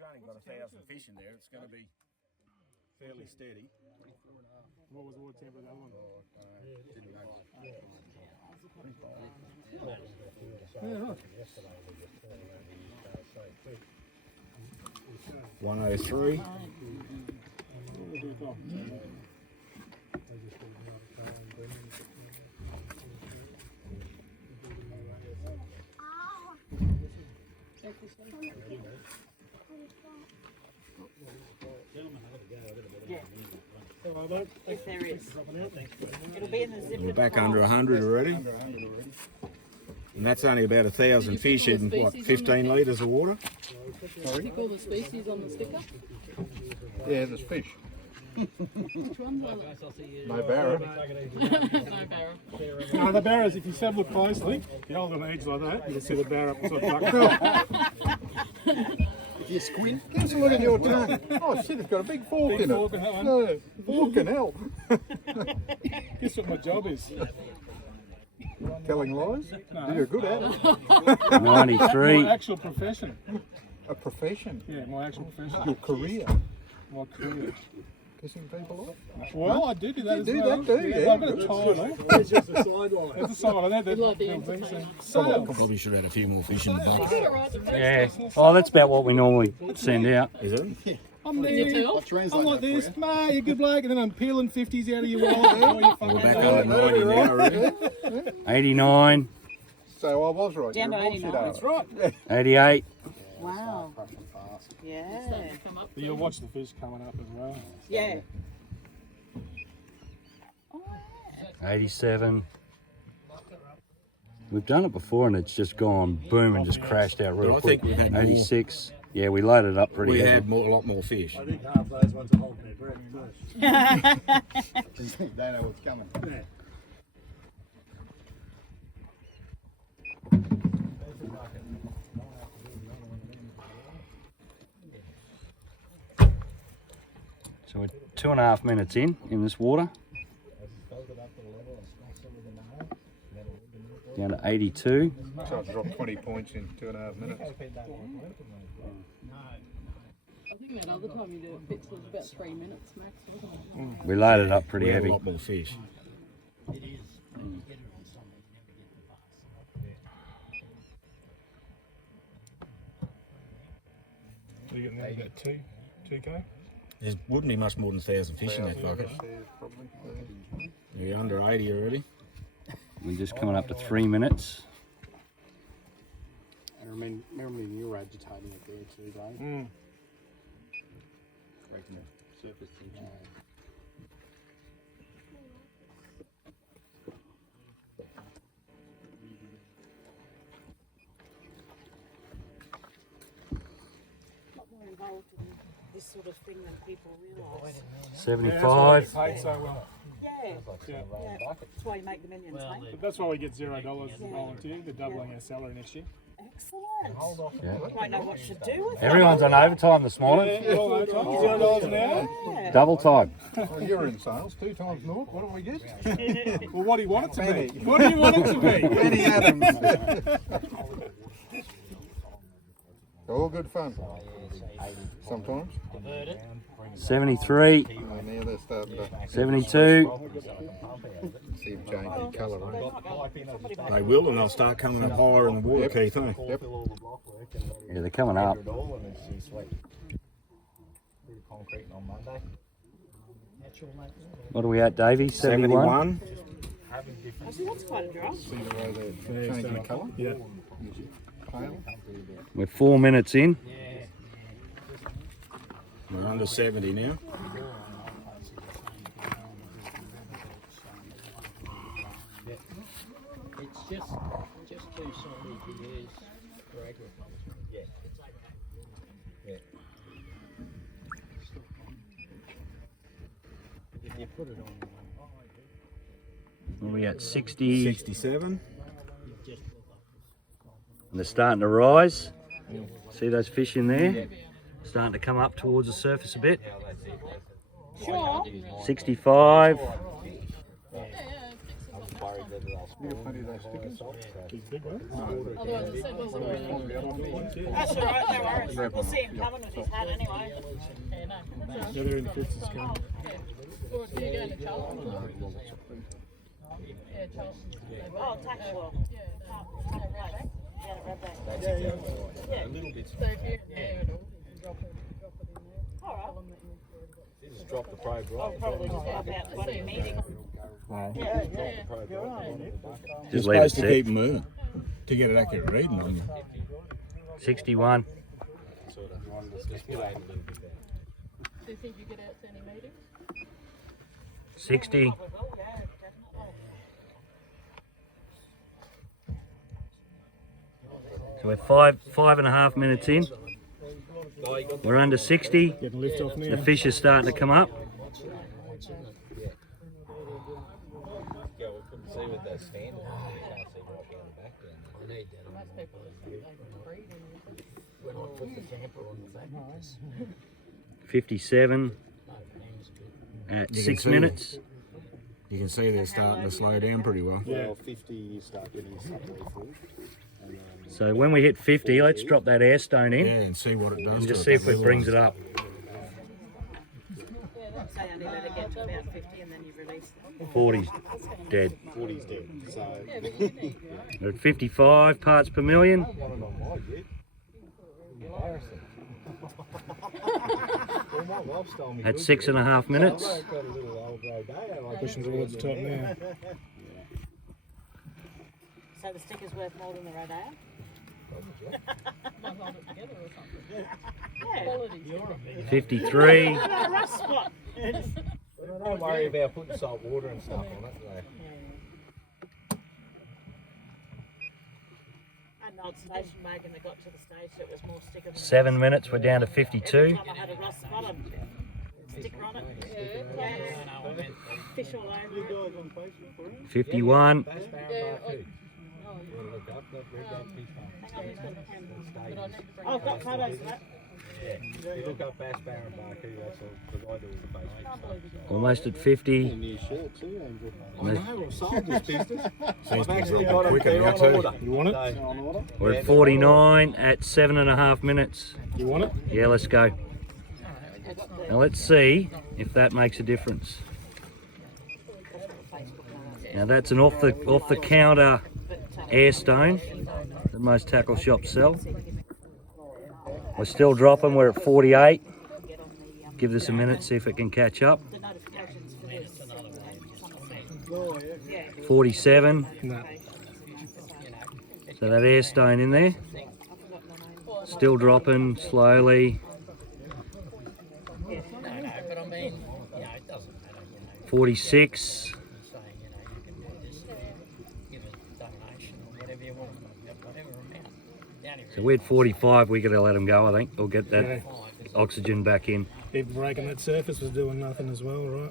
you've only got 1,000 fish in there, it's going to be fairly steady. What was the water temp of that one? Yeah, right. 103. Yes, there is. It'll be in the zipper. We're back under 100 already. And that's only about 1,000 fish in what, 15 litres of water? Stick all the species on the sticker. Yeah, there's fish. Which ones are No barra. no barra? No, the barras, if you have a look closely, if you hold an edge like that, you can see the barra up the top. If you squint, give us a look at your tongue. Oh shit, it's got a big fork Big in fork it. in that one. No, fucking hell. Guess what my job is? Telling lies? No. You're good at it. 93. My actual profession. A profession. Yeah, my actual profession. Your career. My career. Pissing people off. Well, I do that as do well. that too, yeah. I've got a title. It's just a sideline. It's a sideline. That's Like the the entertainment. sales. Probably should have had a few more fish in the box. Yeah. Oh, that's about what we normally send out. Is it? I'm Can you there. tell? I'm like this, mate, you're a good bloke, and then I'm peeling 50s out of your wallet. We're back under 90 now already. 89, So I was right. Down You're to a bullshit 89. arse. Right. 88, Wow. Yeah. Come up. You'll watch the fish coming up as well. Yeah. 87. We've done it before and it's just gone boom and just crashed out real But I quick. think we've had more. 86. Yeah, we loaded up pretty We heavy. had a lot more fish. I think half those ones are holding their breath first. They know what's coming. So we're 2.5 minutes in this water. Down to 82. So I've dropped 20 points in 2.5 minutes. I think that other time you did it, bits was about 3 minutes max, wasn't it? We loaded up pretty We had a heavy. lot more fish. You getting there about 2K? There wouldn't be much more than 1,000 fish in that bucket. You're under 80 already. We're just coming up to 3 minutes. I remember you were agitating it there too, Dave. Breaking the surface tension. Not more involved in this sort of thing than people realise. 75. Paid so well. Yeah. Yeah. That's why you make the millions, mate. But that's why we get $0 as a volunteer. They're doubling our salary next year. Excellent. Yeah. Might know what to do with it. Everyone's on overtime this morning. Yeah, all that time. $0 an hour. Yeah. Double time. Well, you're in sales, 2 times north. What do we get? Well, what do you want it to Penny. be? What do you want it to be? Penny Adams. All good fun. Sometimes. 73, And now they're starting to 72. see them changing colour. Right? They will, and they'll start coming up higher in the water, Keith, eh? Yep. Yeah, they're coming up. What are we at, Davey? 71? 71. Actually, that's quite a drop. See the way they're changing colour? Yeah. Pale. We're 4 minutes in. We're under 70 now. It's just too solid to use for agriculture. Yeah. If you put it on, What are we at? 60. 67. And they're starting to rise. See those fish in there? Starting to come up towards the surface a bit. Sure. 65. plenty of those stickers. These big ones. Otherwise, it said wasn't really. That's all right, no worries. We'll see him coming with his hat anyway. Yeah, no. Yeah, they're in the fifth scan. Or do you go to Charlton? Yeah, Charlton. Oh, Taxwell. Yeah, Yeah, right back. Yeah. A little bit. so if you're there at all, you can drop it in there. All right. Tell them that you've Just drop the probe I'll right. probably just pop out one of your meetings. Wow. Yeah. You're Just leave it supposed to sit. keep moving to get an accurate reading on you. 61. Sort of. Just wait a little bit there. Do you think you get out to any meetings? 60. So we're 5.5 minutes in. We're under 60. Getting lift off now. The fish is starting to come up. Yeah, we couldn't see with that stand. You can't see right down the back there. I need that. Most people they breed in. When I put the camper on the back. 57 at You 6 can see minutes. You can see they're starting to slow down pretty well. Yeah. 50, you start getting something full. So when we hit 50, let's drop that air stone in Yeah, and see what it does. and to just it. see if it brings it up. Say only let it get to about 50 and then you release them. 40's dead. 40's dead. So, We're at 55 parts per million. At 6.5 minutes. Pushing towards the top now. So the sticker's worth more than the rodeo? Might hold it together or something. Yeah. Quality. 53. A rough spot. Don't worry about putting salt water and stuff on it. I had an old station wagon that got to the stage that was more sticker than 7 minutes, we're down to 52. every time I had a rough spot, I'd sticker on it. Yeah. Fish all over it. 51. Yeah, Look up that red dot fish farm. Hang on, who's got the camera? but I need to bring Oh, I've got photos of that. You look up Bass Bar and Barcoo, that's all provided with the base. Almost at 50. new shirt too, Andrew. I know, I've sold this business. Seems to be Actually dropping got it quicker there now on too. order. You want it? On order. We're at 49 at 7.5 minutes. You want it? Yeah, let's go. Now let's see if that makes a difference. Now that's an off the counter air stone that most tackle shops sell. We're still dropping. We're at 48. Give this a minute, see if it can catch up. The notifications for this. 47. No. So that air stone in there. Still dropping slowly. 46. So we're at 45. We got to let them go, I think. We'll get that oxygen back in. Even breaking that surface was doing nothing as well, right?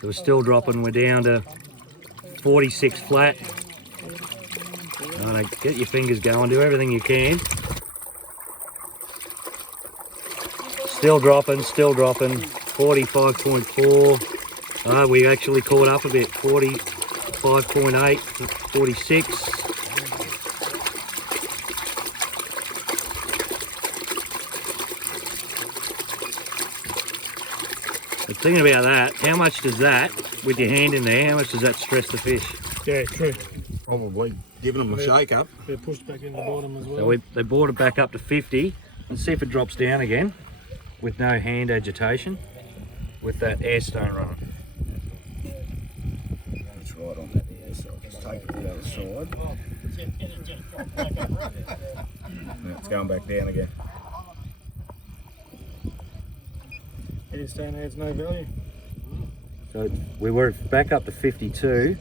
So we're still dropping. We're down to 46 flat. Right, get your fingers going. Do everything you can. Still dropping. Still dropping. 45.4. We actually caught up a bit. 45.8. 46. But thinking about that, how much does that, with your hand in there, how much does that stress the fish? Yeah, true. Probably giving them a shake up. They're pushed back in the bottom as well. So they brought it back up to 50. Let's see if it drops down again with no hand agitation with that air stone running. That's right on that there, so I'll just take it to the other side. Yeah, it's going back down again. Air stone adds no value. So we were back up to 52.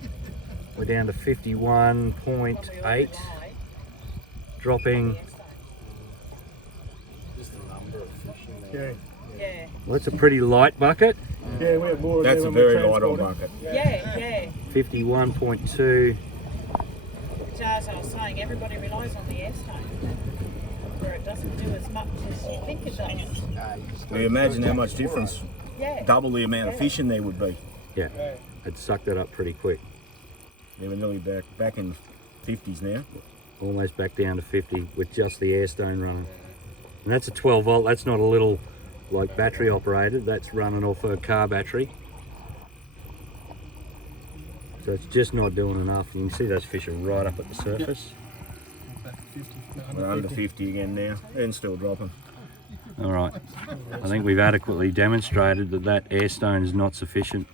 We're down to 51.8. Dropping. Yeah. Yeah. Well, it's a pretty light bucket. Yeah, we have more. That's a when we're very light on transporting. bucket. Yeah. 51.2. So as I was saying, everybody relies on the air stone, where it doesn't do as much as you think it does. Can you imagine how much difference Yeah. double the amount of fish in there would be? Yeah, it sucked that up pretty quick. Yeah, we're nearly back in 50s now. Almost back down to 50 with just the air stone running. And that's a 12 volt, that's not a little like battery operated, that's running off a car battery. So it's just not doing enough. You can see those fish are right up at the surface. We're under 50 again now, and still dropping. All right, I think we've adequately demonstrated that that air stone is not sufficient.